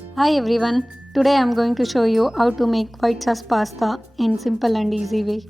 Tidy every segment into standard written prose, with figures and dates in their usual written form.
Hi everyone, today I am going to show you how to make white sauce pasta in simple and easy way.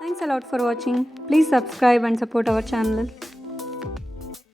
Thanks a lot for watching. Please subscribe and support our channel.